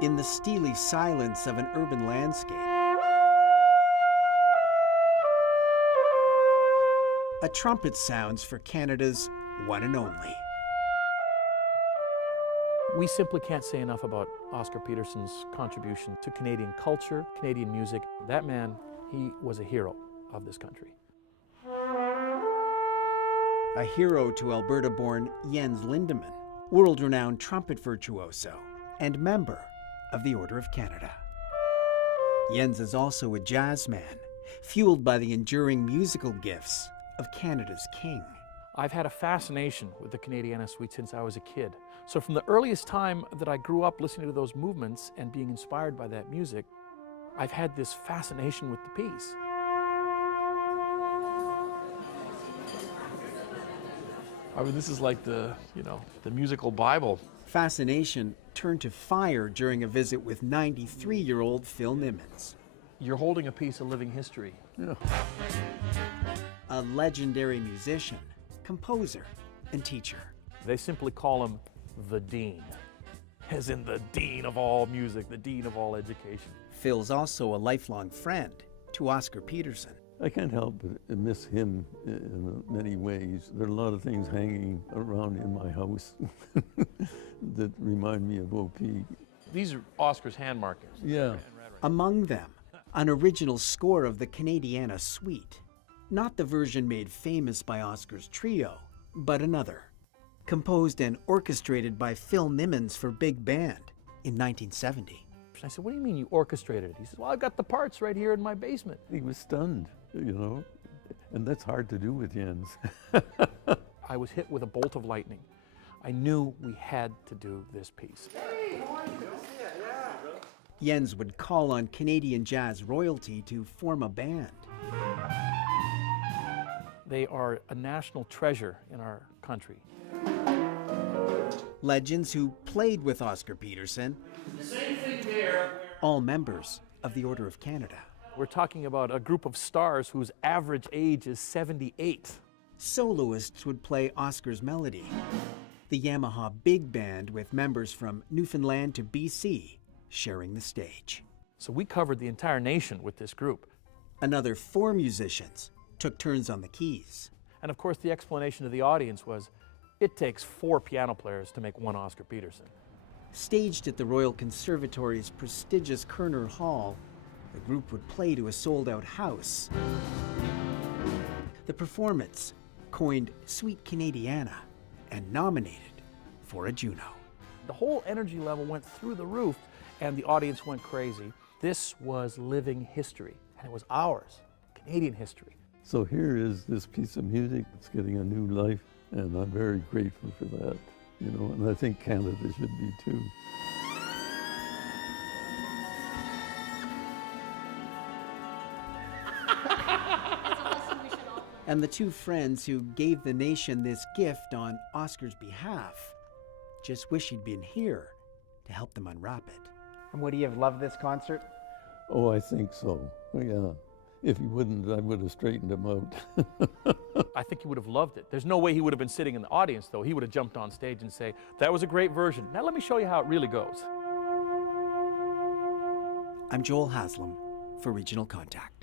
In the steely silence of an urban landscape, a trumpet sounds for Canada's one and only. We simply can't say enough about Oscar Peterson's contribution to Canadian culture, Canadian music. That man, he was a hero of this country. A hero to Alberta-born Jens Lindemann, world-renowned trumpet virtuoso and member of the Order of Canada. Jens is also a jazz man, fueled by the enduring musical gifts of Canada's king. I've had a fascination with the Canadiana suite since I was a kid. So from the earliest time that I grew up listening to those movements and being inspired by that music, I've had this fascination with the piece. I mean, this is like the musical Bible. Fascination turned to fire during a visit with 93-year-old Phil Nimmons. You're holding a piece of living history. Yeah. A legendary musician, composer, and teacher. They simply call him the Dean, as in the Dean of all music, the Dean of all education. Phil's also a lifelong friend to Oscar Peterson. I can't help but miss him in many ways. There are a lot of things hanging around in my house that remind me of OP. These are Oscar's hand markings. Yeah. Among them, an original score of the Canadiana Suite. Not the version made famous by Oscar's trio, but another. Composed and orchestrated by Phil Nimmons for big band in 1970. I said, what do you mean you orchestrated it? He said, well, I've got the parts right here in my basement. He was stunned, and that's hard to do with Jens. I was hit with a bolt of lightning. I knew we had to do this piece. Jens would call on Canadian jazz royalty to form a band. They are a national treasure in our country. Legends who played with Oscar Peterson, all members of the Order of Canada. We're talking about a group of stars whose average age is 78. Soloists would play Oscar's melody. The Yamaha Big Band with members from Newfoundland to BC sharing the stage. So we covered the entire nation with this group. Another 4 musicians took turns on the keys. And of course the explanation to the audience was, it takes 4 piano players to make one Oscar Peterson. Staged at the Royal Conservatory's prestigious Kerner Hall, the group would play to a sold-out house. The performance, coined Sweet Canadiana and nominated for a Juno. The whole energy level went through the roof and the audience went crazy. This was living history, and it was ours, Canadian history. So here is this piece of music that's getting a new life, and I'm very grateful for that, and I think Canada should be too. And the 2 friends who gave the nation this gift on Oscar's behalf just wish he'd been here to help them unwrap it. And would he have loved this concert? Oh, I think so, yeah. If he wouldn't, I would have straightened him out. I think he would have loved it. There's no way he would have been sitting in the audience, though. He would have jumped on stage and say, that was a great version. Now let me show you how it really goes. I'm Joel Haslam for Regional Contact.